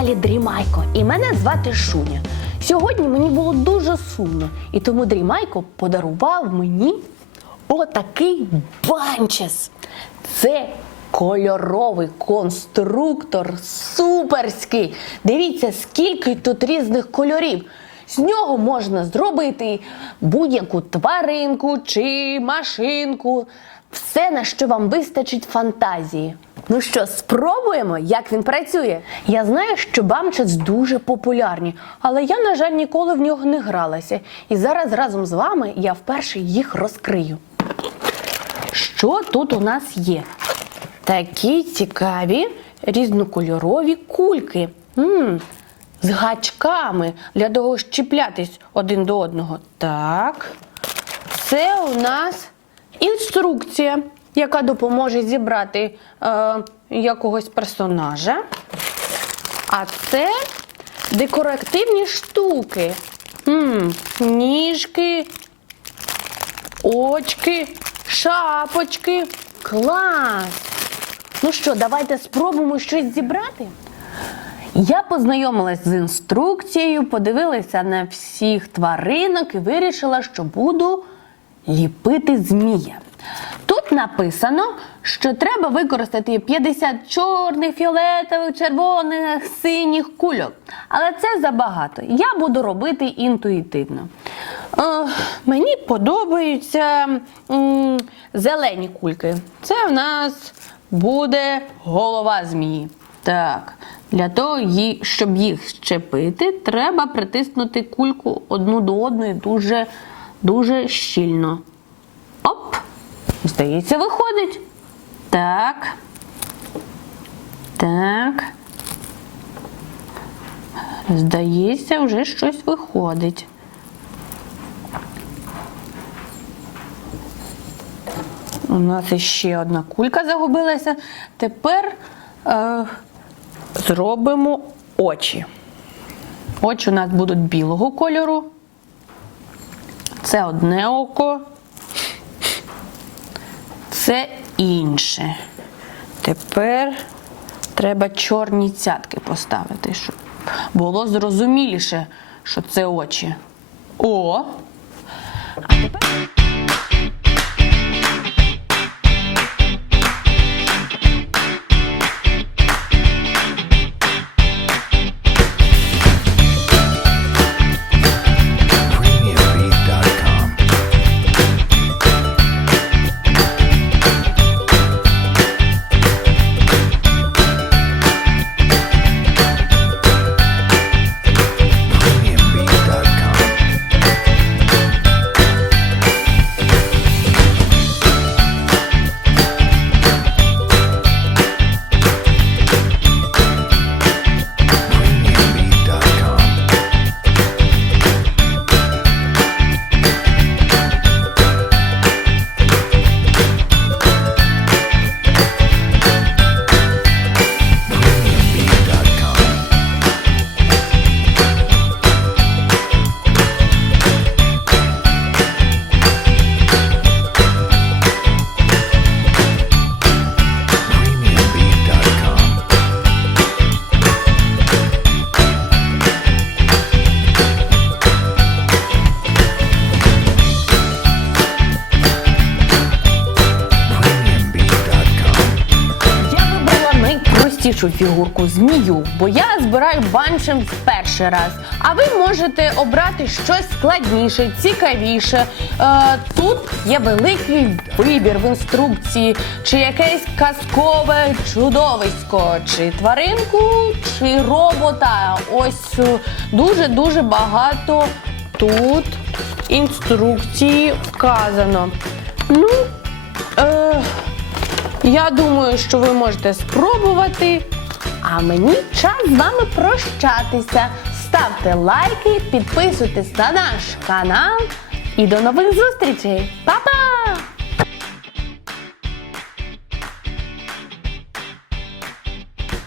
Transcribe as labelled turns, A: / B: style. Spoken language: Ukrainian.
A: каналі Дрімайко і мене звати Шуня. Сьогодні мені було дуже сумно, і тому Дрімайко подарував мені отакий банчес. Це кольоровий конструктор суперський. Дивіться, скільки тут різних кольорів. З нього можна зробити будь-яку тваринку чи машинку. Все, на що вам вистачить фантазії. Ну що, спробуємо, як він працює? Я знаю, що бамчес дуже популярні, але я, на жаль, ніколи в нього не гралася. І зараз разом з вами я вперше їх розкрию. Що тут у нас є? Такі цікаві різнокольорові кульки. м з гачками для того, щоб чіплятись один до одного. Так. Це у нас інструкція, яка допоможе зібрати е, якогось персонажа. А це декоративні штуки. м ніжки, очки, шапочки. Клас! Ну що, давайте спробуємо щось зібрати. Я познайомилась з інструкцією, подивилася на всіх тваринок і вирішила, що буду ліпити змія. Тут написано, що треба використати 50 чорних, фіолетових, червоних, синіх кульок. Але це забагато. Я буду робити інтуїтивно. Е, мені подобаються м, зелені кульки. Це в нас буде голова змії. Так, для того, щоб їх щепити, треба притиснути кульку одну до одної дуже, дуже щільно. Оп! Здається, виходить. Так. Так. Здається, вже щось виходить. У нас іще одна кулька загубилася. Тепер е, зробимо очі. Очі у нас будуть білого кольору. Це одне око. Це інше. Тепер треба чорні цятки поставити, щоб було зрозуміліше, що це очі. О! Найпростішу фігурку змію, бо я збираю банчем в перший раз. А ви можете обрати щось складніше, цікавіше. Е, тут є великий вибір в інструкції, чи якесь казкове чудовисько, чи тваринку, чи робота. Ось е, дуже-дуже багато тут інструкції вказано. Ну, е, я думаю, що ви можете спробувати. А мені час з вами прощатися. Ставте лайки, підписуйтесь на наш канал і до нових зустрічей. Па-па!